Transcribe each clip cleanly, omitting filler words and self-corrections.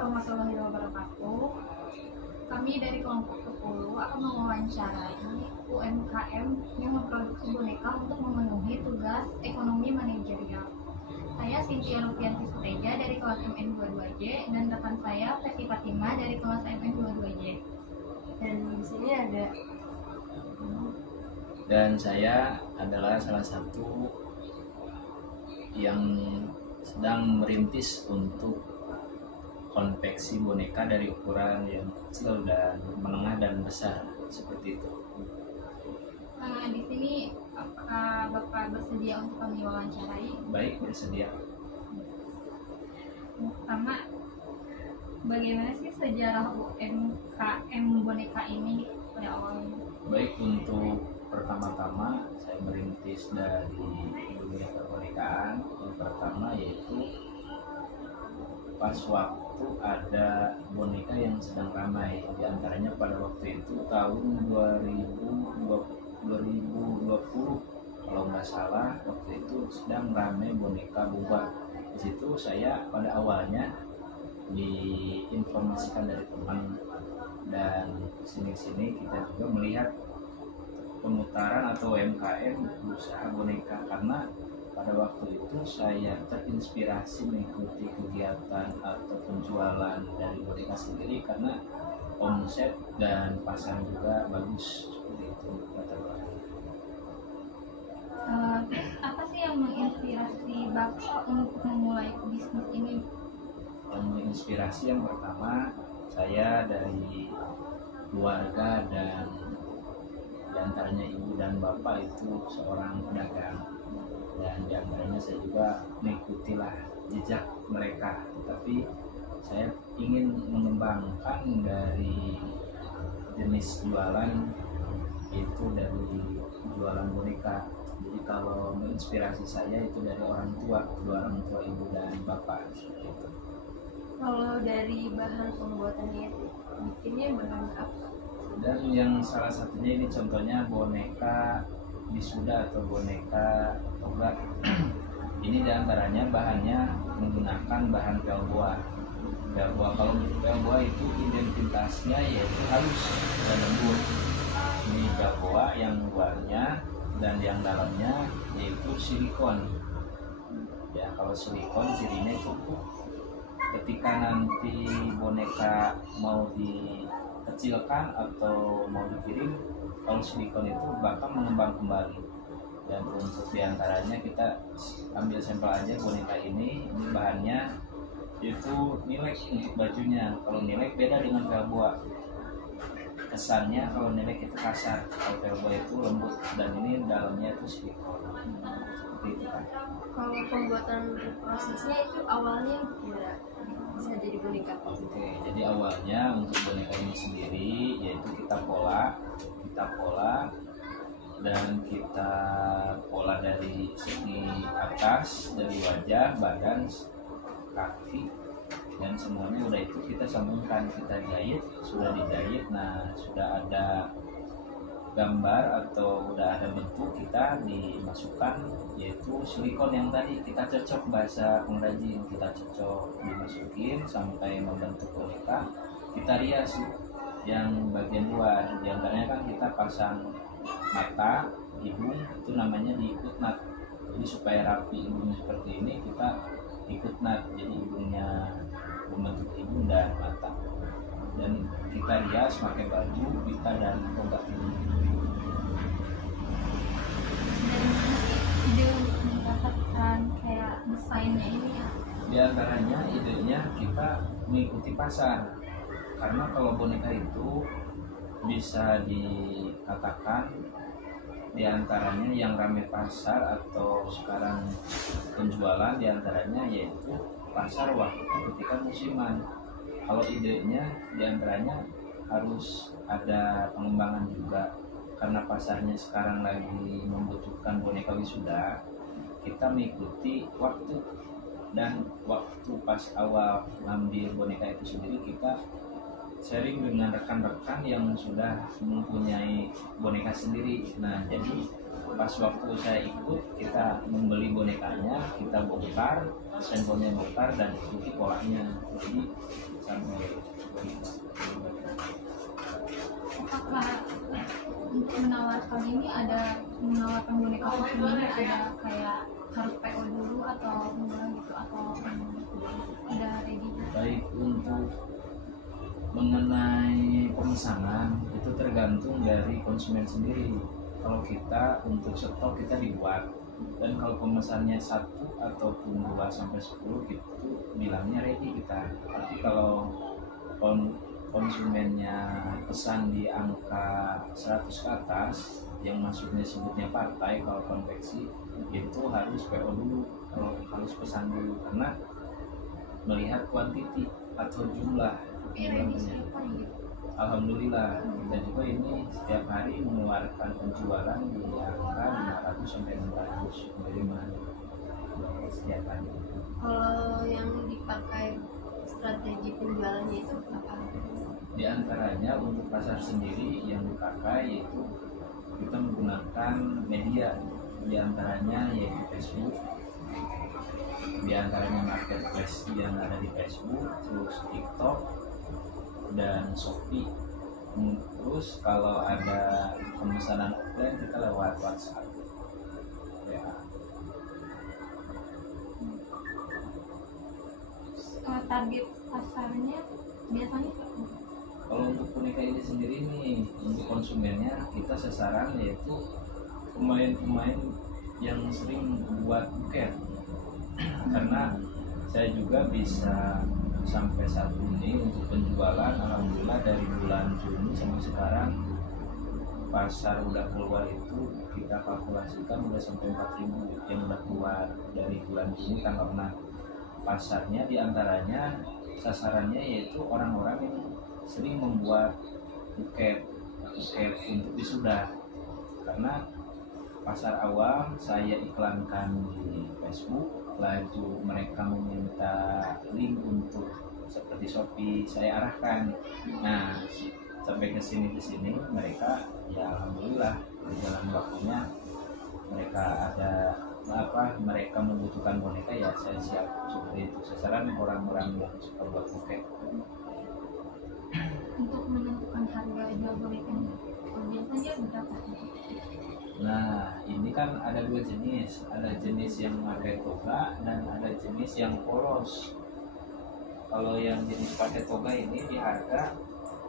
warahmatullahi wabarakatuh. Kami dari kelompok 10 akan mewawancarai UMKM yang memproduksi boneka untuk memenuhi tugas ekonomi manajerial. Saya Cynthia Lufianti Suteja dari kelas MN22J dan rekan saya Festi Fatimah dari kelas MN22J. Dan di sini ada saya adalah salah satu yang sedang merintis untuk konveksi boneka dari ukuran yang kecil dan menengah dan besar seperti itu. Di sini apakah Bapak bersedia untuk kami wawancarai? Baik, bersedia. Pertama, bagaimana sih sejarah UMKM boneka ini pada awalnya? Baik, untuk pertama-tama saya merintis dari dunia perbonekaan. Yang pertama yaitu pas waktu ada boneka yang sedang ramai, diantaranya pada waktu itu tahun 2020 kalau nggak salah, waktu itu sedang ramai boneka boba. Di situ saya pada awalnya diinformasikan dari teman, dan sini kita juga melihat pemutaran atau UMKM usaha boneka, karena pada waktu itu saya terinspirasi mengikuti kegiatan atau penjualan dari boneka sendiri karena omset dan pasar juga bagus seperti itu. Apa sih yang menginspirasi Bapak untuk memulai bisnis ini? Yang menginspirasi yang pertama, saya dari keluarga dan diantaranya ibu dan bapak itu seorang pedagang, dan diantaranya saya juga mengikutilah jejak mereka, tetapi saya ingin mengembangkan dari jenis jualan itu dari jualan boneka. Jadi kalau menginspirasi saya itu dari orang tua, kedua orang tua ibu dan bapak seperti itu. kalau dari bahan pembuatannya itu bikinnya bahan apa? Dan yang salah satunya ini contohnya boneka wisuda atau boneka toga. Ini diantaranya bahannya menggunakan bahan pel buah. Pel buah, kalau pel buah itu identitasnya yaitu halus dan lembut. Ini pel buah yang luarnya dan yang dalamnya yaitu silikon. Ya, kalau silikon cirinya itu ketika nanti boneka mau dikecilkan atau mau dikirim, kalau silikon itu bakal mengembang kembali. Dan untuk diantaranya kita ambil sampel aja boneka ini bahannya itu nilek untuk bajunya. Kalau nilek beda dengan pel buah, kesannya kalau nilek itu kasar, kalau pel buah itu lembut, dan ini dalamnya itu silikon seperti itu kan. Kalau pembuatan prosesnya itu awalnya gimana bisa jadi boneka? Oke, jadi awalnya untuk boneka ini sendiri yaitu kita pola dan kita pola dari segi atas, dari wajah, badan, kaki, dan semuanya udah itu kita sambungkan, kita jahit, sudah dijahit, nah sudah ada gambar atau udah ada bentuk, kita dimasukkan yaitu silikon yang tadi kita cocok, bahasa pengrajin kita cocok, dimasukin sampai membentuk boneka. Kita rias yang bagian luar, diantaranya kan kita pasang mata, hidung, itu namanya diikut nat. Jadi supaya rapi hidungnya seperti ini, kita ikut nat, jadi hidungnya membentuk hidung dan mata, dan kita rias pakai baju, pita, dan tonggak hidung. Ide untuk mendapatkan kayak desainnya ini ya? Di antaranya idenya kita mengikuti pasar, karena kalau boneka itu bisa dikatakan di antaranya yang ramai pasar atau sekarang penjualan di antaranya yaitu pasar waktu ketika musiman. Kalau idenya di antaranya harus ada pengembangan juga, karena pasarnya sekarang lagi membutuhkan boneka wisuda. Kita mengikuti waktu, dan waktu pas awal ngambil boneka itu sendiri kita sharing dengan rekan-rekan yang sudah mempunyai boneka sendiri. Nah, jadi pas waktu saya ikut kita membeli bonekanya, kita bongkar, sampelnya bongkar dan ikuti polanya. Jadi sampai Apakah untuk menawarkan ini ada menawarkan boneka kostum ini ada kayak harus PO dulu atau enggak gitu atau udah ready? baik untuk mengenai pemesanan itu tergantung dari konsumen sendiri. Kalau kita untuk stok kita dibuat, dan kalau pemesannya 1 ataupun 2 sampai 10 gitu bilangnya ready kita. Tapi kalau konsumennya pesan di angka 100 ke atas yang masuknya sebutnya partai, kalau konveksi itu harus PO dulu, kalau harus pesan dulu karena melihat kuantiti atau jumlah. Tapi ready setiap hari gitu. Alhamdulillah kita juga ini setiap hari mengeluarkan penjualan di angka 500 sampai 600 penerimaan setiap hari. Kalau yang dipakai strategi penjualannya itu apa? Di antaranya untuk pasar sendiri yang dipakai yaitu kita menggunakan media, di antaranya yaitu Facebook, di antaranya marketplace yang ada di Facebook, terus TikTok dan Shopee. Terus kalau ada pemesanan offline kita lewat WhatsApp ya. Target pasarnya biasanya Kalau untuk boneka ini sendiri nih untuk konsumennya kita sasaran yaitu pemain-pemain yang sering buat buket karena saya juga bisa sampai saat ini untuk penjualan alhamdulillah dari bulan Juni sampai sekarang pasar udah keluar itu kita kalkulasikan udah sampai 4.000 yang udah keluar dari bulan Juni tanggal 6. Pasarnya diantaranya sasarannya yaitu orang-orang yang sering membuat buket untuk wisuda, karena pasar awam saya iklankan di Facebook, laju mereka meminta link untuk seperti Shopee saya arahkan. Nah sampai ke sini mereka ya alhamdulillah berjalan waktunya mereka ada mereka membutuhkan boneka ya saya siap seperti itu. Sasaran orang-orang yang suka buat buket. untuk menentukan harga jual bonekanya biasanya berapa? Nah ini kan ada 2 jenis, ada jenis yang pakai toga dan ada jenis yang polos. Kalau yang jenis pakai toga ini di harga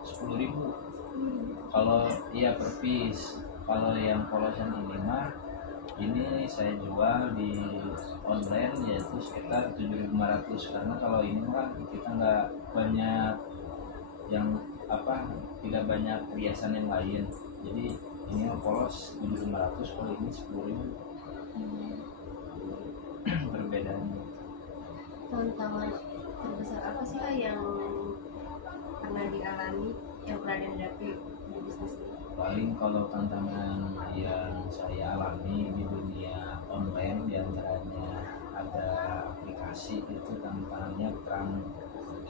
10.000 kalau iya per piece. Kalau yang polosan ini mah ini saya jual di online yaitu sekitar 7.500 karena kalau ini kan kita nggak banyak yang tidak banyak perhiasan yang lain, jadi ini polos 7.500, kalau ini 10.000. Perbedaannya Tantangan terbesar apa sih Kak yang pernah dialami, yang pernah dihadapi di bisnis ini? paling kalau tantangan yang saya alami di dunia online diantaranya ada aplikasi itu tantangannya perang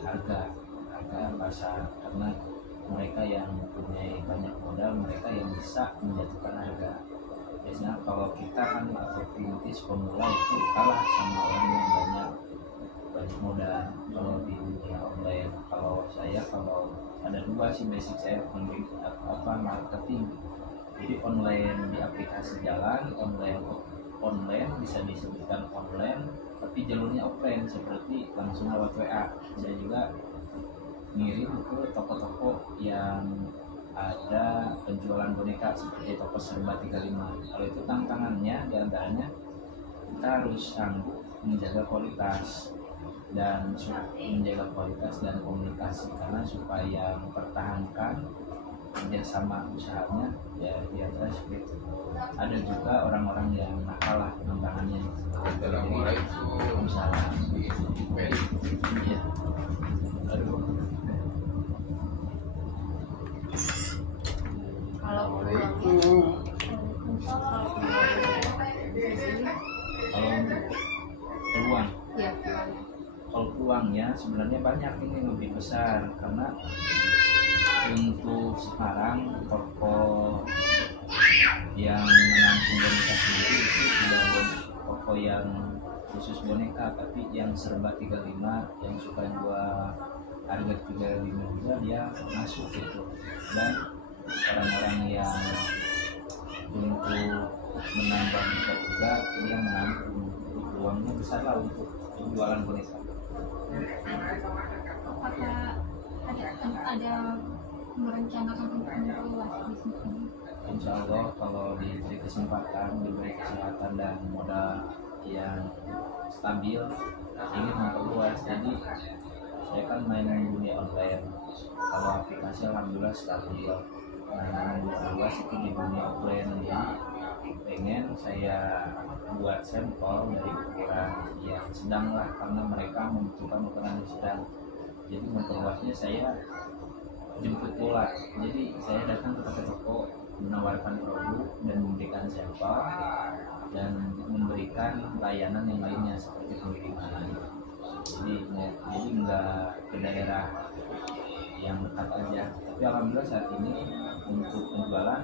harga pasar, karena mereka yang punya banyak modal mereka yang bisa menjatuhkan harga. Biasanya kalau kita kan atau perintis pemula itu kalah sama orang yang banyak modal kalau di dunia online. Kalau saya ada 2 sih basic saya marketing. Jadi online di aplikasi jalan, online bisa disebutkan online tapi jalurnya offline seperti langsung lewat WA. Saya juga ngirim ke toko-toko yang ada penjualan boneka seperti toko Serba 35. Kalau itu tantangannya diantaranya kita harus sanggup menjaga kualitas dan komunikasi, karena supaya mempertahankan kerjasama usahanya ya diantara seperti itu. Ada juga orang-orang yang nakal lah tantangannya. Assalamualaikum. Iya. Aduh. Kalau peluang ya kalau peluangnya sebenarnya banyak, ini lebih besar karena untuk sekarang toko yang menampung boneka sendiri itu tidak toko yang khusus boneka, tapi yang serba 35 yang suka jual harga 35 juga dia masuk gitu. Dan orang-orang yang untuk menambah boneka juga dia menampung, uangnya besar lah untuk jualan boneka. Apakah ada merencanakan untuk memperluas bisnis ini? Insya Allah kalau diberi kesempatan, diberi kesehatan dan modal yang stabil, ingin memperluas. Jadi saya kan main di dunia online, kalau aplikasi alhamdulillah stabil. Nah, memperluas itu di dunia offline. Jadi pengen saya buat sampel dari ukuran yang sedang lah, karena mereka membutuhkan ukuran yang sedang. Jadi memperluasnya saya jemput bola. Jadi saya datang ke toko-toko, menawarkan produk dan memberikan sampel dan memberikan layanan yang lainnya seperti pengiriman. Jadi nggak ke daerah yang dekat aja. Tapi alhamdulillah saat ini untuk penjualan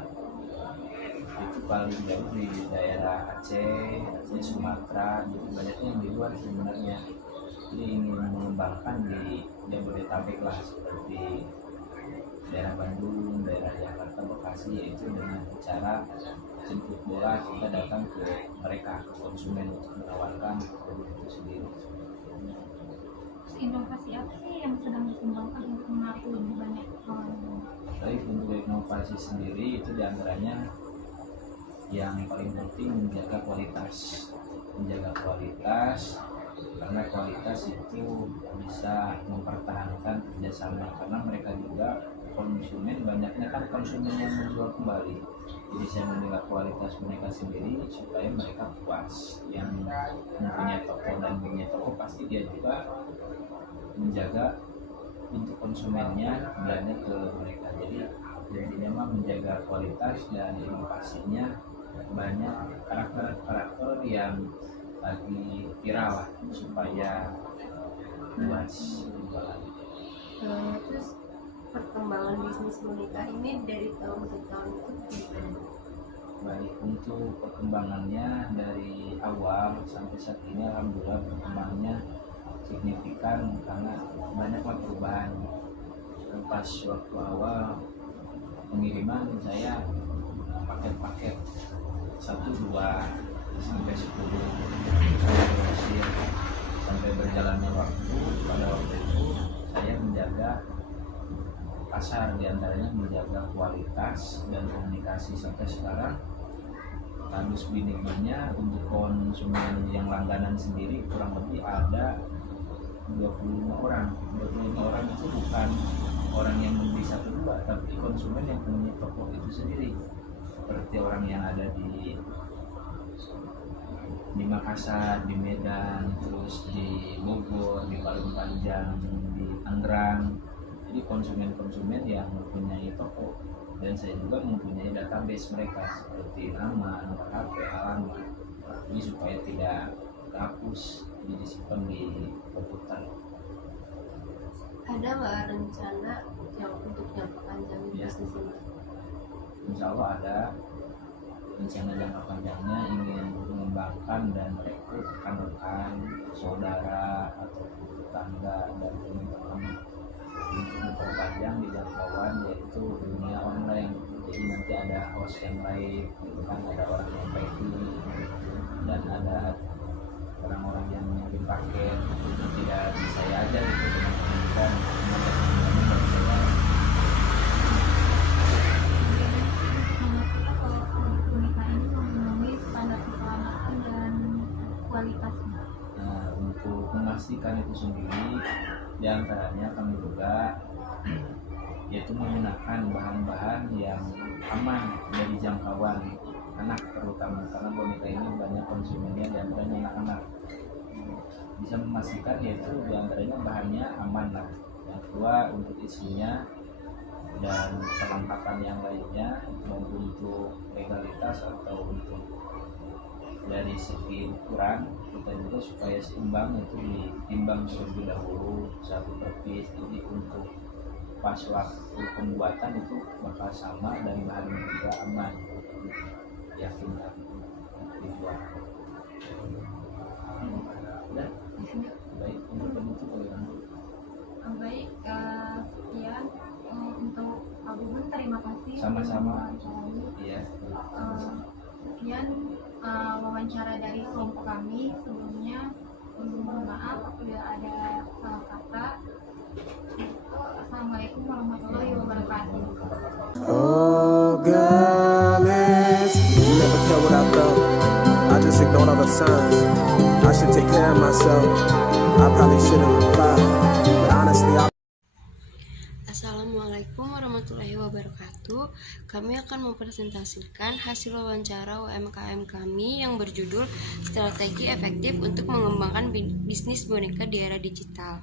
itu paling jauh di daerah Aceh, Sumatera, jadi banyaknya yang di luar sebenarnya. Jadi ingin mengembangkan di Jabodetabek lah, seperti daerah Bandung, daerah Jakarta, Bekasi, yaitu dengan cara jemput bola kita datang ke mereka, ke konsumen, untuk menawarkan produk itu sendiri. Inovasi apa sih yang sedang dikembangkan untuk menarik lebih banyak orang? Tapi untuk inovasi sendiri itu diantaranya yang paling penting menjaga kualitas, karena kualitas itu bisa mempertahankan kerjasama, karena mereka juga konsumen, banyaknya kan konsumen yang menjual kembali. Jadi saya menjaga kualitas mereka sendiri supaya mereka puas. Yang mempunyai toko dan punya toko pasti dia juga menjaga untuk konsumennya belanja ke mereka. Jadi memang menjaga kualitas dan inovasinya, banyak karakter yang lagi viral lah, supaya luas jualan. Terus perkembangan bisnis boneka ini dari tahun ke tahun itu gimana? Baik, untuk perkembangannya dari awal sampai saat ini alhamdulillah perkembangannya signifikan, karena banyaklah perubahan. Pas waktu awal pengiriman saya paket-paket 1, 2 sampai 10 sampai berjalannya waktu. Pada waktu itu saya menjaga pasar, diantaranya menjaga kualitas dan komunikasi. Sampai sekarang tandus biniganya untuk konsumen yang langganan sendiri kurang lebih ada 25 orang. 25 orang itu bukan orang yang membeli 1-2, tapi konsumen yang punya toko itu sendiri, seperti orang yang ada di Makassar, di Medan, terus di Bogor, di Palung Panjang, di Tangerang. Jadi konsumen-konsumen yang mempunyai toko, dan saya juga mempunyai database mereka seperti nama, nomor HP, alamat. Ini supaya tidak terhapus, jadi disimpan di komputer. Ada nggak rencana yang untuk jangka panjang Ya. bisnis ini? Insya Allah ada rencana jangka panjangnya, ingin mengembangkan dan merekrut rekan-rekan, saudara ataupun tetangga dan teman-teman untuk memperpanjang di jangkauan, yaitu dunia online. Jadi nanti ada host yang baik, gitu kan, ada orang yang baik dan ada orang-orang yang mengirim paket, itu tidak bisa saya aja gitu, dan teman-teman saya. Kita kalau produk boneka ini memenuhi standar keselamatan dan kualitasnya. Nah, untuk memastikan itu sendiri, diantaranya kami juga yaitu menggunakan bahan-bahan yang aman dari jangkauan anak, terutama karena boneka ini banyak konsumennya diantaranya anak-anak. Bisa memastikan yaitu diantaranya bahannya aman lah. Yang kedua untuk isinya dan perlengkapan yang lainnya, maupun untuk legalitas atau untuk dari segi ukuran kita juga supaya seimbang, itu ditimbang terlebih dahulu satu per piece. Jadi untuk pas waktu pembuatan itu bakal sama dan bahannya juga aman. yakinkan dijual. Udah, baik untuk penutup bagaimana? Baik, sekian untuk Pak Bubun, terima kasih Sama-sama. wawancarai. Iya. Sekian wawancara dari kelompok kami. Sebelumnya mohon maaf apabila ada salah kata. Assalamualaikum warahmatullahi wabarakatuh. Oh, girl, you never care what I felt. I just ignored all the signs. I should take care of myself. I probably shouldn't reply, but honestly, Assalamualaikum warahmatullahi wabarakatuh. Kami akan mempresentasikan hasil wawancara UMKM kami yang berjudul Strategi Efektif untuk Mengembangkan Bisnis Boneka di Era Digital.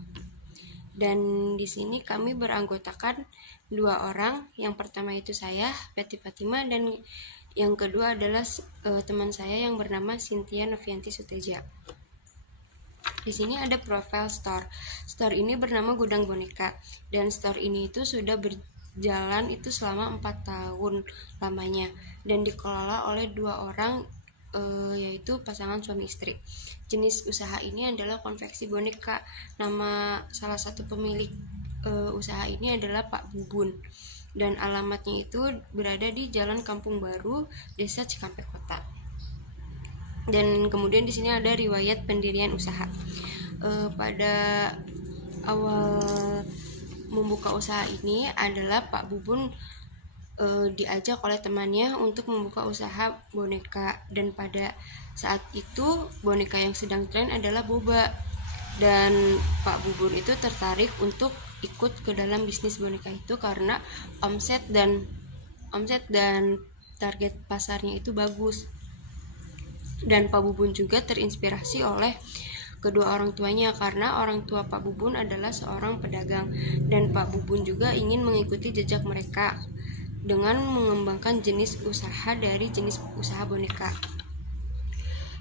Dan di sini kami beranggotakan 2 orang. Yang pertama itu saya, Peti Fatima, dan yang kedua adalah teman saya yang bernama Cynthia Novianti Suteja. Di sini ada profile store. Store ini bernama Gudang Boneka, dan store ini itu sudah berjalan itu selama 4 tahun lamanya dan dikelola oleh 2 orang, yaitu pasangan suami istri. Jenis usaha ini adalah konveksi boneka. Nama salah satu pemilik usaha ini adalah Pak Bubun, dan alamatnya itu berada di Jalan Kampung Baru, Desa Cikampek Kota. Dan kemudian di sini ada riwayat pendirian usaha. Pada awal membuka usaha ini adalah Pak Bubun diajak oleh temannya untuk membuka usaha boneka, dan pada saat itu boneka yang sedang tren adalah boba, dan Pak Bubun itu tertarik untuk ikut ke dalam bisnis boneka itu karena omset dan target pasarnya itu bagus. Dan Pak Bubun juga terinspirasi oleh kedua orang tuanya karena orang tua Pak Bubun adalah seorang pedagang, dan Pak Bubun juga ingin mengikuti jejak mereka dengan mengembangkan jenis usaha dari jenis usaha boneka.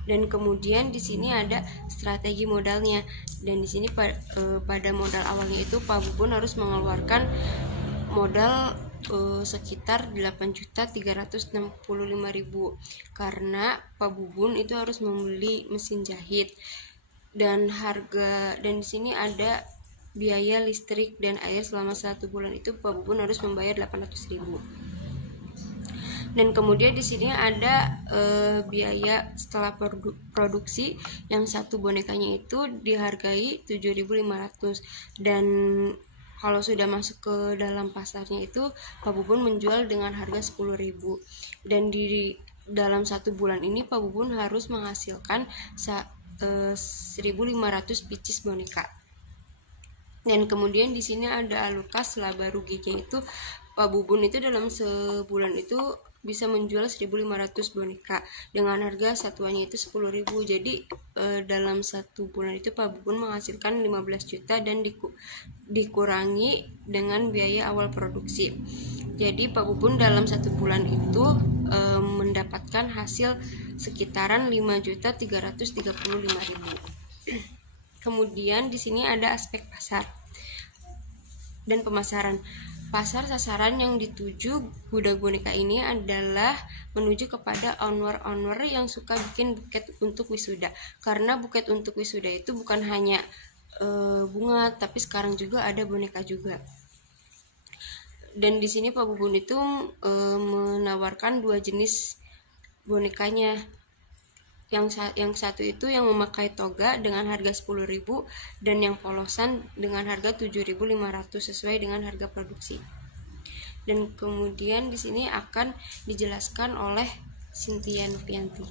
Dan kemudian di sini ada strategi modalnya, dan di sini pada modal awalnya itu Pak Bubun harus mengeluarkan modal sekitar 8.365.000 karena Pak Bubun itu harus membeli mesin jahit dan di sini ada biaya listrik dan air selama 1 bulan itu Pak Bubun harus membayar 800.000. Dan kemudian di sini ada biaya setelah produksi yang satu bonekanya itu dihargai 7.500, dan kalau sudah masuk ke dalam pasarnya itu Pak Bubun menjual dengan harga 10.000, dan di dalam 1 bulan ini Pak Bubun harus menghasilkan 1.500 pieces boneka. Dan kemudian di sini ada alurkas laba ruginya itu Pak Bubun itu dalam sebulan itu bisa menjual 1.500 boneka dengan harga satuannya itu 10.000. Jadi dalam 1 bulan itu Pak Bubun menghasilkan 15 juta dan dikurangi dengan biaya awal produksi. Jadi Pak Bubun dalam 1 bulan itu mendapatkan hasil sekitaran 5.335.000. Kemudian di sini ada aspek pasar dan pemasaran. Pasar sasaran yang dituju gudang boneka ini adalah menuju kepada onward yang suka bikin buket untuk wisuda. Karena buket untuk wisuda itu bukan hanya bunga, tapi sekarang juga ada boneka juga. Dan di sini Pak Bubun itu menawarkan 2 jenis bonekanya. Yang satu itu yang memakai toga dengan harga 10.000 dan yang polosan dengan harga 7.500 sesuai dengan harga produksi. Dan kemudian di sini akan dijelaskan oleh Cynthia Novianti.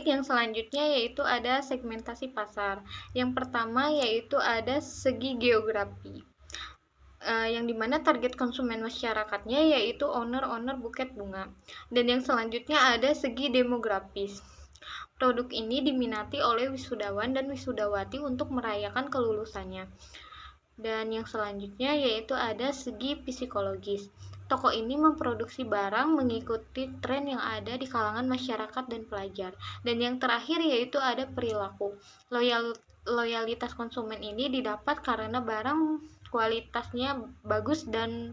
Yang selanjutnya yaitu ada segmentasi pasar. Yang pertama yaitu ada segi geografi. Yang dimana target konsumen masyarakatnya yaitu owner buket bunga. Dan yang selanjutnya ada segi demografis. Produk ini diminati oleh wisudawan dan wisudawati untuk merayakan kelulusannya. Dan yang selanjutnya yaitu ada segi psikologis. Toko ini memproduksi barang mengikuti tren yang ada di kalangan masyarakat dan pelajar. Dan yang terakhir yaitu ada perilaku. Loyalitas konsumen ini didapat karena barang kualitasnya bagus dan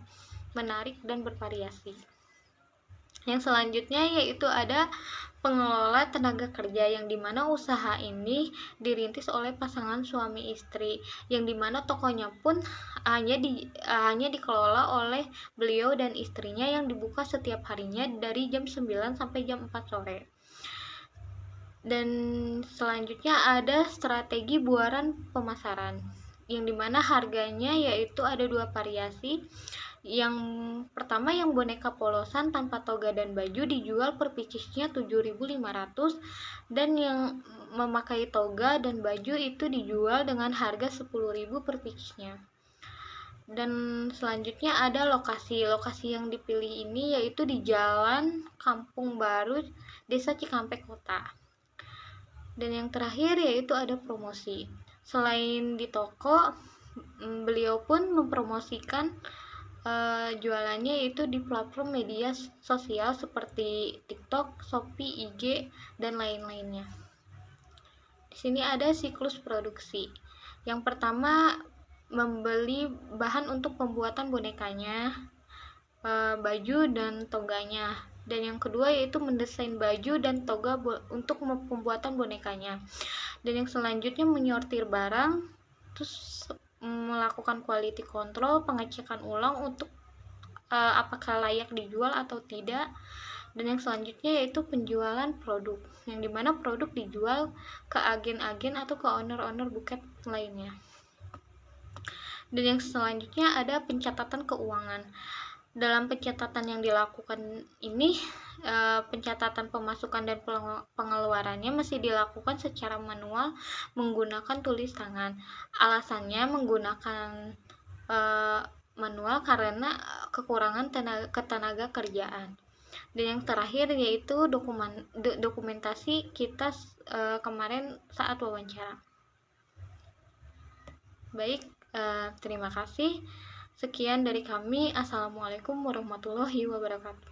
menarik dan bervariasi. Yang selanjutnya yaitu ada pengelola tenaga kerja, yang dimana usaha ini dirintis oleh pasangan suami istri, yang dimana tokonya pun hanya dikelola oleh beliau dan istrinya, yang dibuka setiap harinya dari jam 9 sampai jam 4 sore. Dan selanjutnya ada strategi buaran pemasaran, yang dimana harganya yaitu ada 2 variasi. Yang pertama, yang boneka polosan tanpa toga dan baju dijual per picisnya 7.500, dan yang memakai toga dan baju itu dijual dengan harga 10.000 per picisnya. Dan selanjutnya ada lokasi yang dipilih ini yaitu di Jalan Kampung Baru, Desa Cikampek Kota. Dan yang terakhir yaitu ada promosi. Selain di toko, beliau pun mempromosikan jualannya yaitu di platform media sosial seperti TikTok, Shopee, IG, dan lain-lainnya. Di sini ada siklus produksi. Yang pertama, membeli bahan untuk pembuatan bonekanya, baju dan toganya. Dan yang kedua yaitu mendesain baju dan toga untuk pembuatan bonekanya. Dan yang selanjutnya menyortir barang, terus melakukan quality control, pengecekan ulang untuk apakah layak dijual atau tidak. Dan yang selanjutnya yaitu penjualan produk, yang dimana produk dijual ke agen-agen atau ke owner-owner buket lainnya. Dan yang selanjutnya ada pencatatan keuangan. Dalam pencatatan yang dilakukan ini, pencatatan pemasukan dan pengeluarannya masih dilakukan secara manual menggunakan tulis tangan. Alasannya menggunakan manual karena kekurangan tenaga kerjaan. Dan yang terakhir yaitu dokumentasi kita kemarin saat wawancara. Baik, terima kasih. Sekian dari kami. Assalamualaikum warahmatullahi wabarakatuh.